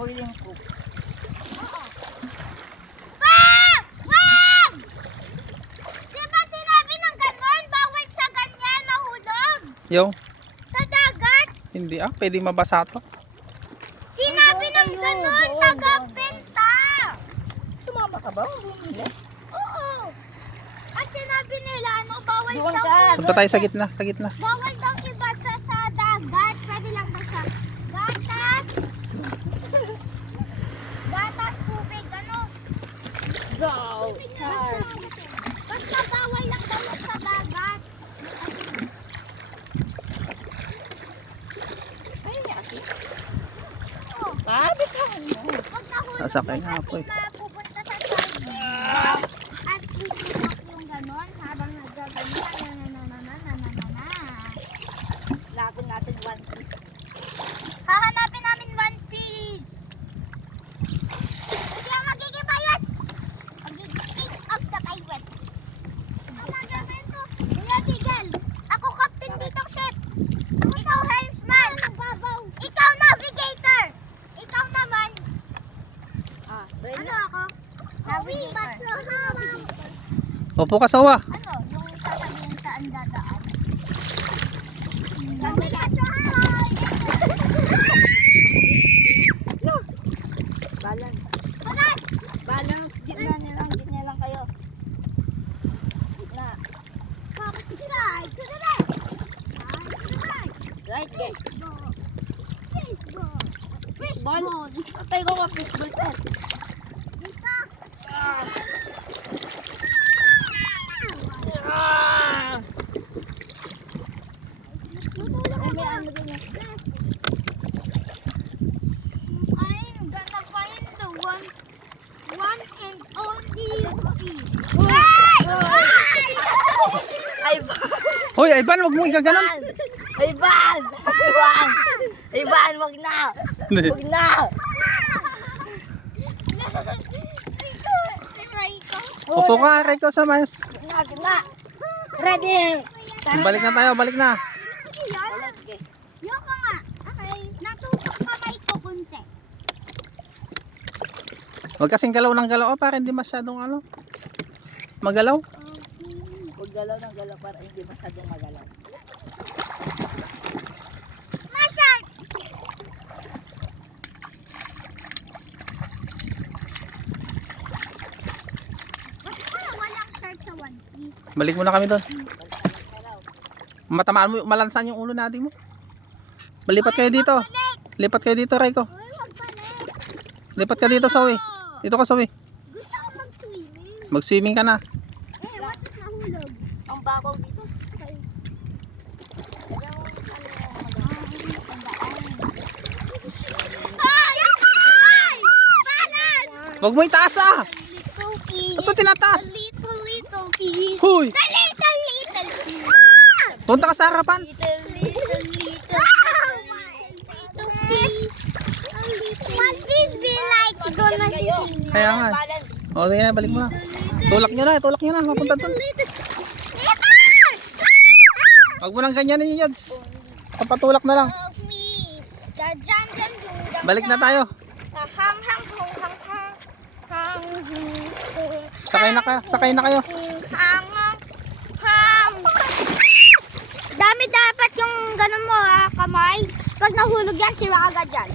boiling pool. Oo. Wag! Wag! Di ba sinabi ng ganon? Bawal sa ganyan mahulog. Yung? Sa dagat. Hindi pwede mabasa to. Sinabi ng ganon, taga-benta. Sumama ka ba? Bumili? Oo. At sinabi nila, bawal Doon daw. ka. Punta tayo sa gitna, sa gitna. Bawal daw ibasa sa dagat. Pwede lang ba sa gatas? Gatas, tubig, ano? Go! Basta bawal lang daw yun sa dagat. Ay, yaki. Oo. Pabitahan mo. Pag nahulog Sasakay yung nga po ating mapupunta sa dagat. At iiyak yung ganon habang nagaganyan. Lapin natin 1 piece. Hahanapin namin One Piece. Hindi ako magiging pirate. Magiging King of the Pirate. Ang magagawin to. Kuya Tigel, ako captain ditong ship. Ikaw helmsman. Ikaw navigator. Ikaw naman. Ah, ready Ano na? ako? Navigator. Opo ka sawa. Ano? Yung sasabihin saan dadaan. Balance. Balance! Balance. Gitna lang kayo. Gitna. Right to the right. To the right. Right, guys. Baseball. Ball. Patay ko ka fishball set. Dito. Ay, may ano din yan. I'm gonna find the one and only piece. Ay, Van! Hoy, Ivan, wag mo igaganon. Ay, Van! Ay, Van! Ay, Van, wag na! Wag na! Si Raiko. Opo ka, Rico sa mas. Gitna, gitna! Ready! Balik na tayo, balik na. Sige yan. Okay. Yoko nga. Okay. Natutok kamay ko kunti. Wag kasing galaw ng galaw para hindi masyadong magalaw. Huwag galaw ng galaw para hindi masyadong magalaw. Masal! Bakit kaya walang shirt sa One Piece? Balik muna kami doon. Matamaan mo, malansan yung ulo natin mo. Malipat kayo dito. Lipat kayo dito, Rico. Uy, wag balik. Lipat ka dito, Sawi. Dito ka, Sawi. Gusto ko mag-swimming. Mag-swimming ka na. What if nahulog? Ang bakaw dito. Ay! Ay! Balance! Wag mo itaas Little piece. Ito tinataas. Little piece. Huy! The little piece. Punta ka sa harapan. Little piece. One piece be like gonna sing. Kaya nga. O, sige na, balik mo na. Tulak nyo na. Mapunta doon. Wag mo nang ganyanin yung yads. Papatulak na lang. Of me. Jan. Balik na tayo. Hang. Sakay na kayo. Hang. Dami dapat yung ganun mo kamay. Pag nahulog yan, siwa agad yan.